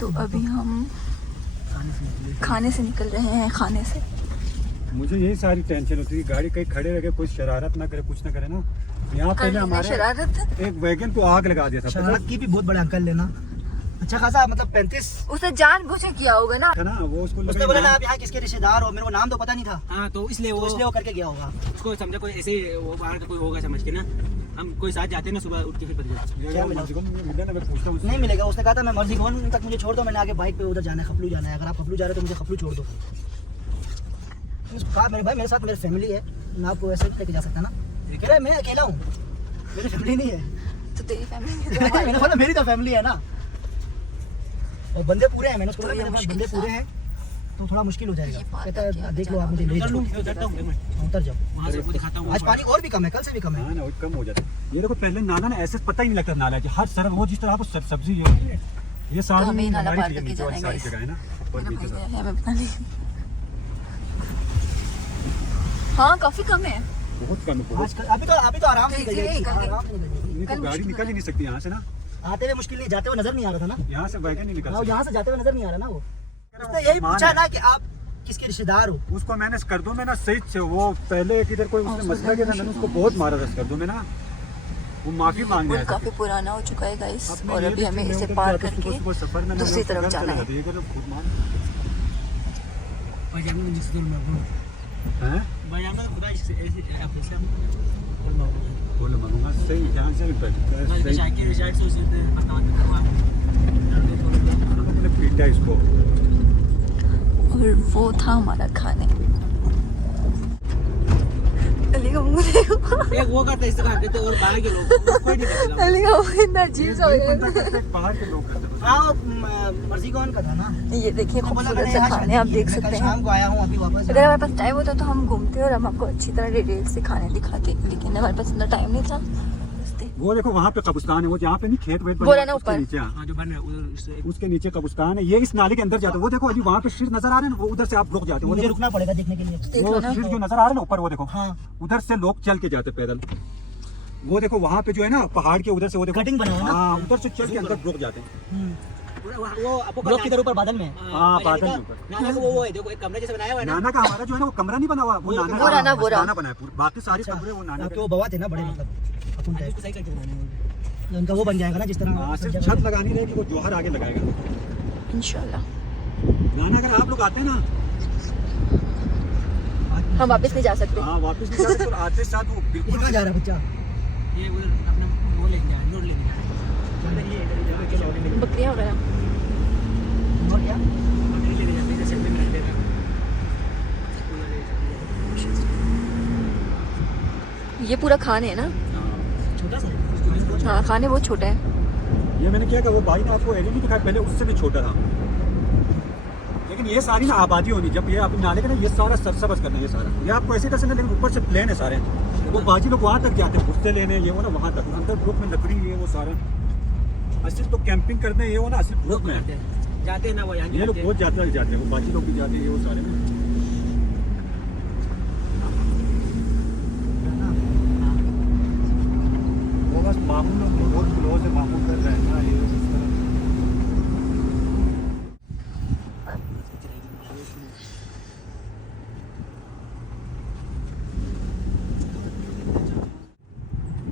तो अभी हम खाने से निकल रहे हैं। खाने से मुझे यही सारी टेंशन होती है, गाड़ी कहीं खड़े रह के कोई शरारत ना करे, कुछ ना करे ना। यहाँ पहले हमारे शरारत एक वैगन को आग लगा दिया था। शरारत की भी बहुत बड़े अंकल लेना अच्छा खासा, मतलब 35 उसने जानबूझ किया होगा ना। ना वो उसने बोला ना आप यहाँ किसके रिश्तेदार हो, मेरे को नाम तो पता नहीं था। हाँ तो इसलिए वो करके गया होगा। उसको समझा कोई ऐसे वो बाहर का कोई होगा समझ के ना। हम कोई साथ जाते हैं ना सुबह उठ के फिर क्या मिला? मिला ना, मैं पूछता हूँ। नहीं मिलेगा। उसने कहा था मैं मर्जी कौन तक मुझे छोड़ दो, मैंने आगे बाइक पे उधर जाना है, खपलू जाना है। अगर आप खपलू जा रहे हो तो मुझे खपलू छोड़ दो। कहा मेरे भाई मेरे साथ मेरी फैमिली है, मैं आपको ऐसे लेके जा सकता ना। कह रहा है मैं अकेला हूँ, मेरी फैमिली नहीं है। तो तेरी फैमिली मैंने बोला मेरी तो फैमिली है ना, और बंदे पूरे हैं। मैंने उसको बोला मेरे पास बंदे पूरे हैं तो थोड़ा मुश्किल हो जाएगा। कहता है देख लो आप मुझे ले जाओ, उतर जाओ। वहाँ से वो दिखाता हूँ। आज पानी और भी कम है, कल से भी कम है। हाँ ना, वो कम हो जाता है। ये देखो पहले नाला ना ऐसे पता ही नहीं लगता नाला है। हर तरफ वो जिस तरह आपको सब्जी ये सारी हमें नाला पार करके नीचे जाना वाली है सारी guys। जगह है ना, ऊपर नीचे सब। हमें पता नहीं। हाँ काफी कम है। बहुत कम है, बहुत। आजकल अभी तो आराम से निकल जाएगी, कल- आराम से निकल जाएगी। ये तो गाड़ी निकल ही नहीं सकती यहाँ से ना। आते हुए मुश्किल नहीं, जाते हुए नजर नहीं आ रहा था ना। यहाँ से वैगन नहीं निकल हाँ, सकती। यहाँ से जाते हुए नजर नहीं आ रहा ना। वो उसने यही पूछा ना कि आप किसके रिश्तेदार हो। उसको मैंने कर दूं मैं ना सही से, वो पहले एक इधर कोई उसने मसला किया था, मैंने उसको बहुत मारा था। कर दूं मैं ना, वो माफी मांगने पुल आया था। काफी पुराना हो चुका है गाइस, अपने और ये अभी भी हमें किलोमीटर इसे पार जाते करके सुबह सफर में दूसरी मैंने तरफ घर जाना चले है। जाते। ये तो खुद मान भाई जान में जिस दिन मैं हैं, भाई जान में खुदा ऐसे आप से बोले मानूंगा सही ध्यान से मैं सही। शायद शायद सोचते हैं पता मैंने पीटा इसको। और वो था हमारा खाने। अली का मुंह देखो, एक वो करते इस खाते तो और बाहर के लोग कोई नहीं करता। अली का मुंह इतना अजीब सा हो कोई गया बंदा करता है, बाहर के लोग करते हैं। हाँ मर्जी कौन का था ना। ये देखिए तो बोला खूबसूरत मैंने से यहाँ खाने शादी आप की, देख मैं सकते कल हैं। शाम को आया हूँ अभी वापस। अगर हमारे पास टाइम होता तो हम घूमते और हम आपको अच्छी तरह डिटेल से खाने दिखाते, लेकिन हमारे पास इतना टाइम नहीं था। वो देखो वहाँ पे कब्रिस्तान है, वो जहाँ पे नहीं खेत वेत बोला ना उसके ऊपर। नीचे। हाँ, हां जो बन रहा है उधर उससे उसके नीचे कब्रिस्तान है। ये इस नाले के अंदर जाते हैं। वो देखो अभी वहाँ पे शीर नजर आ रहे हैं ना, वो उधर से आप रुक जाते हैं। वो मुझे देखो रुकना पड़ेगा देखने के लिए। देख वो लो ना, शीर जो नजर आ रहा है ना ऊपर, वो देखो हाँ उधर से लोग चल के जाते पैदल। वो देखो वहाँ पे जो है ना पहाड़ के उधर से, वो देखो कटिंग बना है ना। हाँ, उधर से चल के अंदर रुक जाते हैं। पूरा वो आपको ब्लॉक किधर ऊपर बादल में। हाँ, बादल के ऊपर। नाना को वो है देखो एक कमरा जैसा बनाया हुआ है ना। नाना का हमारा जो है ना वो कमरा नहीं बना हुआ, वो नाना वो नाना का बोरा। नाना बना है पूरा। बाकी सारी कमरे वो नाना आपके वो बवा थे ना बड़े, मतलब अपन टाइप। उसको सही करके बनाने हैं। उनका वो बन जाएगा ना जिस तरह। हाँ, सिर्फ छत लगानी रहेगी, वो जोहर आगे लगाएगा। इंशाल्लाह। नाना अगर आप लोग आते हैं ना, हम वापस नहीं जा सकते। हाँ वापस नहीं जाते तो आते साथ वो ये बिल्कुल कहाँ जा रहा है बच्चा? ये उधर अपना वो लेके जाए नोट लेके जाए। बकरियां वगैरह और क्या? बकरी लेके जाते हैं जैसे में रख देगा। ये पूरा खाने है ना। छोटा सा है। हाँ खाने बहुत छोटा है। ये मैंने क्या कहा, वो भाई ने आपको एरिया नहीं दिखाया, पहले उससे भी छोटा था। लेकिन ये सारी ना आबादी होनी, जब ये अपने नाले का ना ये सारा सरसब्ज करना है, ये सारा ये आपको ऐसे तरह से ना, लेकिन ऊपर से प्लेन है सारे। वो बाजी लोग वहाँ तक जाते हैं भुट्टे लेने, ये वो ना वहाँ तक अंदर ग्रुप में लकड़ी ये वो सारा। असल तो कैंपिंग करने ये वो ना असल ग्रुप में है। जाते हैं ना वो यहाँ ये लोग बहुत ज्यादा जाते हैं, वो बाकी लोग भी जाते हैं, ये वो सारे में। वो बस मामूल लोग बहुत क्लोज है, मामूल कर रहे हैं ना ये इस तरह।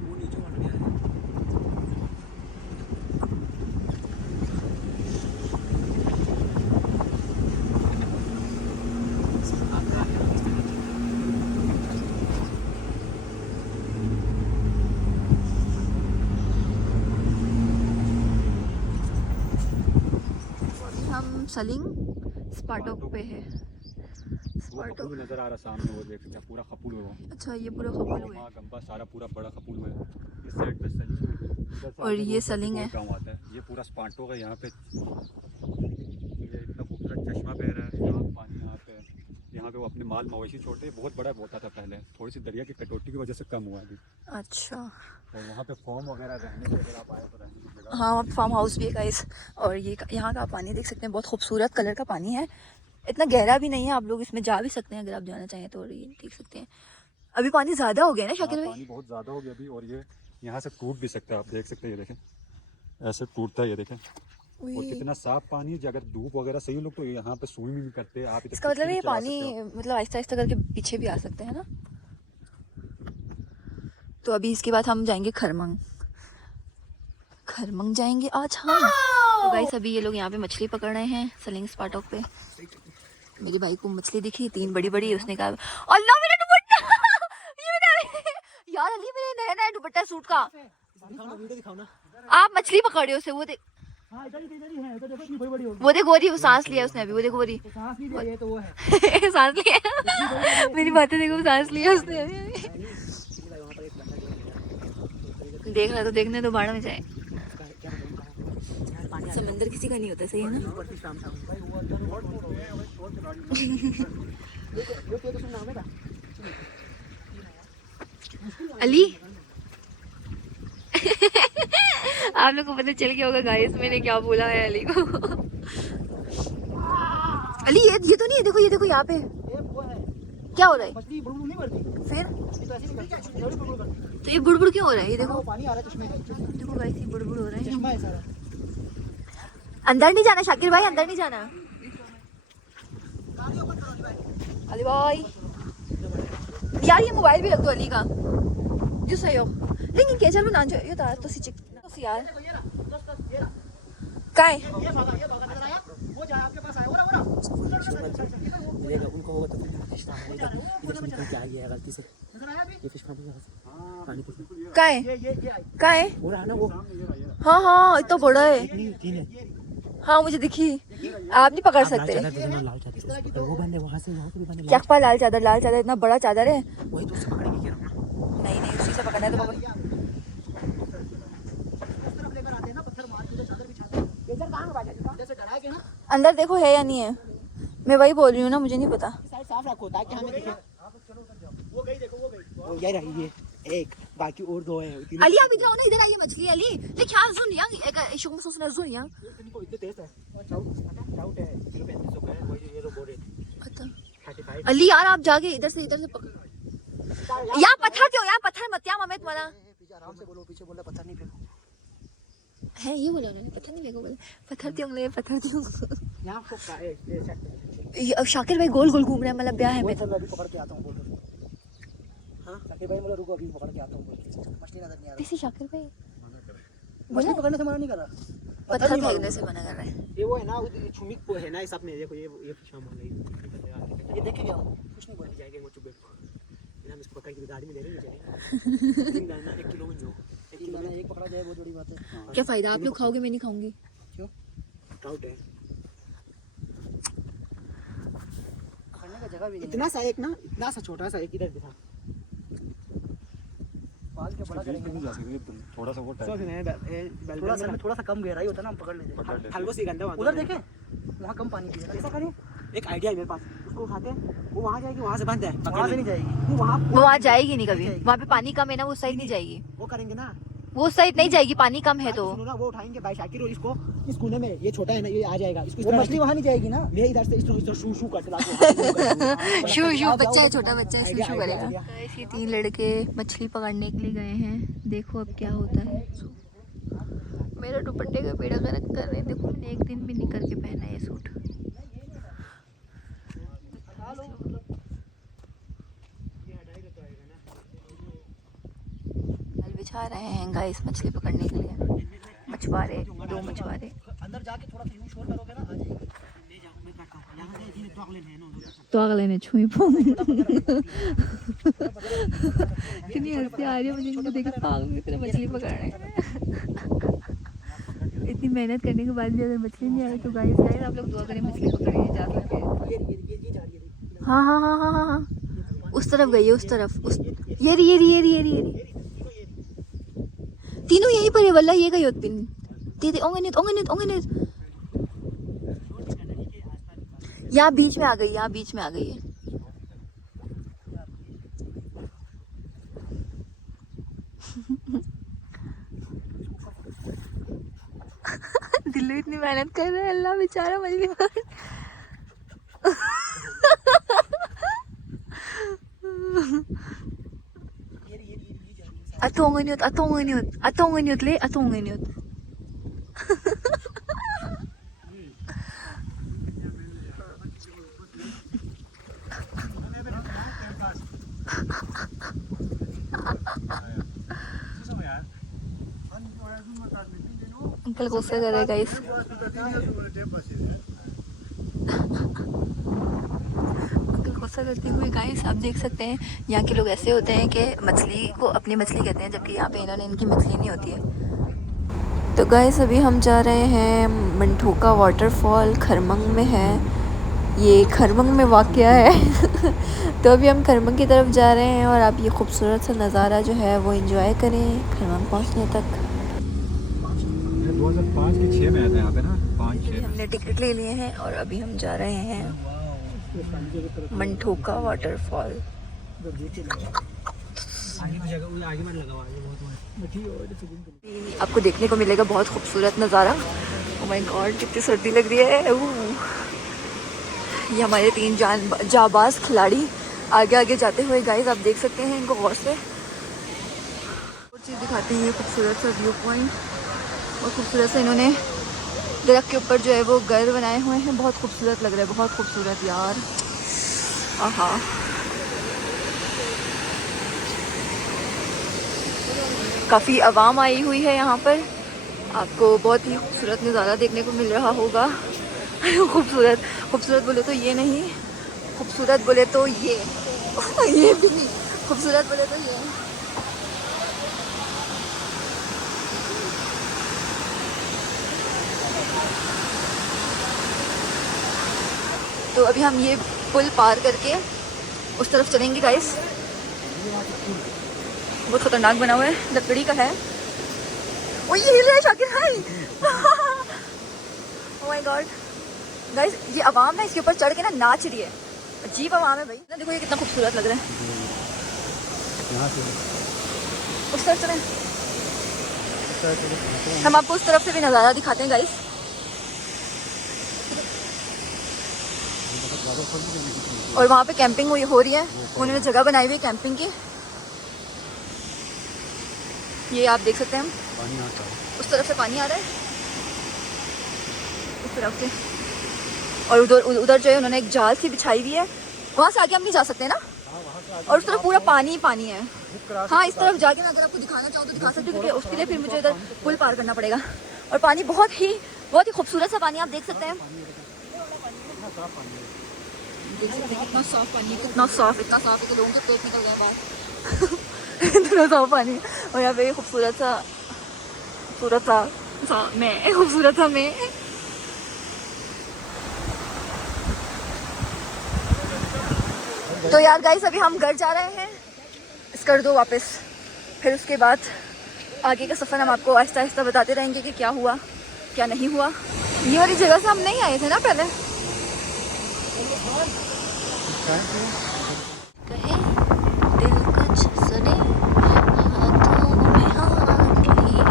वो नीचे वाला गया है। हम सलिंग स्पार्टो पे है। वो स्पार्टो, खपूल नजर आ रहा सामने, वो देख सकते हैं पूरा खपूल है वो। अच्छा ये पूरा खपूल हुआ है। वहाँ गंबा सारा पूरा बड़ा खपूल है। इस साइड पे सलिंग है, इधर से और आगे ये वो सलिंग है। गाँव आता है। ये पूरा स्पांटो का यहाँ पे ये इतना खूबसूरत चश्मा बह रहा है, साफ पानी यहाँ पे। यहाँ पे वो अपने माल मवेशी छोड़ते, बहुत बड़ा होता था पहले, थोड़ी सी दरिया की कटौती की वजह से कम हुआ अभी। अच्छा और वहाँ पे फॉर्म वगैरह रहने के, अगर आप आए तो रहने की जगह। हाँ, वहाँ फार्म हाउस भी है गाइस। और ये यहाँ का पानी देख सकते हैं, बहुत खूबसूरत कलर का पानी है। इतना गहरा भी नहीं है, आप लोग इसमें जा भी सकते हैं अगर आप जाना चाहें तो। और ये देख सकते हैं अभी पानी ज़्यादा हो गया ना शाकिर भाई। पानी बहुत ज़्यादा हो गया अभी, और ये यहाँ से टूट भी सकता है, आप देख सकते हैं, ये देखें ऐसे टूटता है, ये देखें और कितना साफ पानी है। अगर धूप वगैरह सही लोग तो यहाँ पे स्विमिंग भी करते हैं। आप इधर इसका मतलब कुछ भी ये चला पानी सकते हो। मतलब आहिस्ता आहिस्ता करके पीछे भी आ सकते हैं ना। तो अभी इसके बाद हम जाएंगे खरमंग। खरमंग जाएंगे आज हम। तो गाइस अभी ये लोग यहाँ पे मछली पकड़ रहे हैं सलिंग स्पाटॉक पे। मेरे भाई को मछली दिखी 3 बड़ी बड़ी, उसने कहा अल्लाह मेरा दुपट्टा ये मेरा यार अली मेरे नया नया दुपट्टा सूट का। वीडियो दिखाओ ना। आप मछली पकड़ रहे हो उसे, वो देख हाँ इधर ही है, इधर देखो कितनी बड़ी होगी। वो देख गोरी, वो सांस लिया उसने अभी, वो देखो गोरी सांस नहीं ले रही है तो वो है। सांस लिया मेरी बातें देखो, सांस लिया उसने अभी। देख रहा तो देखने तो बाढ़ में जाए। समंदर किसी का नहीं होता, सही है ना। अली आप लोग को पता चल गया होगा गाइस मैंने क्या बोला है अली को। अली ये तो नहीं है, देखो ये देखो यहाँ पे ये वो है क्या हो रहा है मछली बुड़बुड़ नहीं मरती, फिर। ये तो ऐसे नहीं करती, ये भी बुड़बुड़ करती है। तो ये बुड़बुड़ क्यों हो रहा है, ये देखो वो पानी आ रहा है चश्मे में, देखो गाइस ये बुड़बुड़ हो रहा है। चश्मा है सारा। अंदर नहीं जाना शाकिर भाई, अंदर नहीं जाना। अली भाई यार ये मोबाइल भी रख दो अली का जो सही हो। लेकिन क्या चलो ना जो ये तो सी चिक तो यार काय ये भागा नजर आया, वो जा आपके पास आया। ओरा मिलेगा उनको होगा तो फिश फार्म मिलेगा। इधर से निकल के आ गया है गलती से। नजर आया अभी। ये फिश फार्म है पानी पूछ काय ये आई काय हो रहा है ना वो। हाँ हाँ इतना बड़ा है। नहीं 3 है। हाँ मुझे दिखी, आप नहीं पकड़ सकते। लाल चादर वो बंदे वहां से भी बंदे क्या पा लाल चादर इतना बड़ा चादर है। वही तो उससे पकड़ेंगे कह रहा हूं ना। नहीं उसी से पकड़ना है तो पकड़। उस तरफ लेकर आते हैं ना, पत्थर मार के उधर चादर बिछाते हैं। इधर कहां बाजा जी, जैसे डरा के ना अंदर देखो है या नहीं है, मैं वही बोल रही हूँ ना, मुझे नहीं पता। साइड साफ रखो ताकि हमें दिखे। वो गई देखो, वो गई। वो ये रही है एक, बाकी और 2 है। अली आप इधर आओ ना, इधर आइए मछली अली लेकिन हाँ सुन yang एक शुभ सुन सुन yang इनको इतने तेज है। चाउट है किलो 3500 का है। वही ये लो बोरे अच्छा 35। अली यार आप जाके इधर से पकड़। यहाँ पत्थर क्यों, यहाँ पत्थर मत यहाँ मत वाला पीछे आराम से बोलो, पीछे बोला पत्थर नहीं फेंको। है ये बोला उन्होंने, पत्थर नहीं फेंको बोला। पत्थर क्यों ले पत्थर क्यों। यहां को का है ये सेट। अब शाकिर भाई गोल गोल घूम रहे हैं, मतलब ब्याह है मैं मैं तो। अभी पकड़ के आता हूँ, बोल रहा हूँ। हाँ शाकिर भाई बोला रुको अभी पकड़ के आता हूँ, बोल के मछली नजर नहीं आ रही। किसी शाकिर भाई मछली पकड़ने से मना नहीं कर रहा, पत्थर नहीं फेंकने मारूंगा। से मना कर रहे हैं। ये वो है ना छुमिक को है ना इस अपने देखो ये फिश फार्म वाला ये देख के गया हूँ, कुछ नहीं बोला। जाएंगे वो चुप बैठो। हम इसको पकड़ के गाड़ी में ले लेंगे चलेंगे। 1 किलो में जो 1 किलो में एक पकड़ा जाए बहुत बड़ी बात है। क्या फायदा, आप लोग खाओगे मैं नहीं खाऊंगी। क्यों? ट्राउट है। पकड़ने का जगह भी नहीं इतना सा एक ना, इतना सा छोटा सा एक इधर दिखा। पाल के बड़ा करेंगे। नहीं जा सकते थोड़ा सा वो सोच टाइप रहे हैं थोड़ा सा कम गहराई होता ना, हम पकड़ लेते। पकड़ लेते। हलवा सी गंदा वहाँ उधर देखें, वहाँ कम पानी भी है। ऐसा करें, एक आइडिया है मेरे पास, उसको उठाते हैं, वो वहाँ जाएगी, वहाँ से बंद है, वहाँ से नहीं जाएगी। वो वहाँ वो वहाँ जाएगी नहीं कभी, वहाँ पे पानी कम है ना, वो साइड नहीं जाएगी। वो करेंगे ना। वो साइड नहीं जाएगी, पानी कम है तो। सुनो ना, वो उठाएंगे भाई शाकिर और इसको इस कोने में, ये छोटा है ना, ये आ जाएगा इसको। वो मछली वहाँ नहीं जाएगी ना। मैं इधर से इसको शू शू करके लाऊंगा। शू शू बच्चा है, छोटा बच्चा है, शू शू करेगा। ऐसे 3 लड़के मछली पकड़ने के लिए गए हैं, देखो अब क्या होता है। मेरा दुपट्टे का बेड़ा गर्क कर रहे हैं, देखो मैंने एक दिन भी नहीं करके पहना है ये सूट। जाल बिछा रहे हैं गाइस मछली पकड़ने के लिए, मछुआरे 2 मछुआरे। अंदर जाके थोड़ा सा यूं शोर करोगे ना, आ जाएगी। तो अगले ने छुई पो कितनी हंसी आ रही है मुझे इनको देख के, पागल की तरह मछली पकड़ रहे हैं। इतनी मेहनत करने के बाद भी अगर मछली नहीं आई तो गाइस आप लोग दुआ करें मछली पकड़िए जा सके। हाँ हाँ हाँ हाँ हाँ हाँ उस तरफ गई है, उस तरफ उस ये रही तीनों यहीं पर है वल्ला, ये गई होत पिन दे ओंगे नहीं यहाँ बीच में आ गई, यहाँ बीच में आ गई है। दिल्लू इतनी मेहनत कर रहा है, अल्लाह बेचारा मछली पकड़। अतोंगनियत ले अतोंगनियत अंकल गुस्सा कर रहे हैं गाइस। अंकल गुस्सा करते हुए गाइस आप देख सकते हैं यहाँ के लोग ऐसे होते हैं कि मछली को अपनी मछली कहते हैं, जबकि यहाँ पे इन्होंने इनकी मछली नहीं होती है। तो गाइस अभी हम जा रहे हैं मंठोका वाटरफॉल, खरमंग में है ये, खरमंग में वाक़या है। तो अभी हम खरमंग की तरफ जा रहे हैं और आप ये खूबसूरत सा नज़ारा जो है वो एंजॉय करें खरमंग पहुंचने तक। 2005 की 6 में आया था यहाँ पे ना, 5-6 हमने टिकट ले लिए हैं और अभी हम जा रहे हैं मंठोका वाटरफॉल। आगे की जगह आगे मत लगाओ, आगे बहुत आपको देखने को मिलेगा बहुत खूबसूरत नज़ारा। ओह माय गॉड कितनी सर्दी लग रही है। ये हमारे 3 जाबाज खिलाड़ी आगे आगे जाते हुए गाइस आप देख सकते हैं इनको गौर से। और चीज़ दिखाती है खूबसूरत सा व्यू पॉइंट, और खूबसूरत से इन्होंने दरख्त के ऊपर जो है वो घर बनाए हुए हैं, बहुत खूबसूरत लग रहा है, बहुत खूबसूरत यार। आहा काफ़ी आवाम आई हुई है यहाँ पर, आपको बहुत ही खूबसूरत नज़ारा देखने को मिल रहा होगा। खूबसूरत खूबसूरत बोले तो ये नहीं, खूबसूरत बोले तो ये भी नहीं, खूबसूरत बोले तो ये। तो अभी हम ये पुल पार करके उस तरफ चलेंगे गाइस। बहुत खतरनाक बना हुआ है, लकड़ी का है। ओ ये हिल रहा है शाकिर भाई। ओह माय गॉड गाइस, ये आवाम ना इसके ऊपर चढ़ के ना नाच रही है, अजीब आवाम है भाई ना। देखो ये कितना खूबसूरत लग रहा है। यहाँ से उस तरफ चलें, हम आपको उस तरफ से भी नज़ारा दिखाते हैं गाइस। और वहाँ पे कैंपिंग हो रही है, उन्होंने जगह बनाई हुई है कैंपिंग की। ये आप देख सकते हैं, हम पानी आता है, उस तरफ से पानी आ रहा है, उस तरफ से। और उधर जो है उन्होंने एक जाल सी बिछाई हुई है, वहाँ से आगे हम नहीं जा सकते ना। और उस तरफ पूरा पानी ही पानी है। हाँ इस तरफ जाके मैं अगर आपको दिखाना चाहूँ तो दिखा सकती हूँ, क्योंकि उसके लिए फिर मुझे इधर पुल पार करना पड़ेगा। और पानी बहुत ही खूबसूरत सा पानी आप देख सकते हैं। देख सकते हैं कितना साफ पानी है, कितना साफ, इतना साफ है कि लोगों के पेट निकल गए बाहर। इतना साफ पानी। और यहाँ पे खूबसूरत सा मैं तो यार गाइस अभी हम घर जा रहे हैं, इस कर दो वापस। फिर उसके बाद आगे का सफ़र हम आपको आहिस्ता आहिस्ता बताते रहेंगे कि क्या हुआ क्या नहीं हुआ। ये वाली जगह से हम नहीं आए थे ना पहले। कहे दिल कुछ सुने, हाथों में हाथ लिए,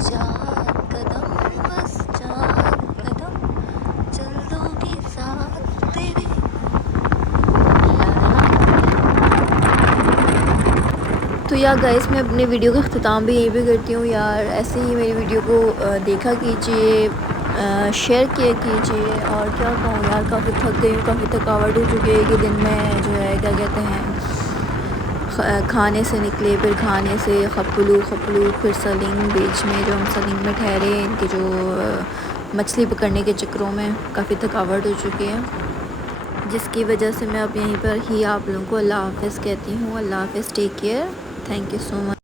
4 कदम बस 4 कदम चल दोगे साथ तेरे। तो यार गाइस मैं अपने वीडियो का अख्तिताम भी यहीं पे करती हूँ यार। ऐसे ही मेरी वीडियो को देखा कीजिए, शेयर किया कीजिए। और क्या कहूँ यार, काफ़ी थक गई हूँ, काफ़ी थकावट हो चुकी है कि दिन में जो है क्या कहते हैं खाने से निकले, फिर खाने से खपलू फिर सलिंग, बीच में जो हम सलिंग में ठहरे, इनके जो मछली पकड़ने के चक्करों में काफ़ी थकावट हो चुकी है, जिसकी वजह से मैं अब यहीं पर ही आप लोगों को अल्लाह हाफ़िज़ कहती हूँ। अल्लाह हाफ़िज़, take care, thank you so much.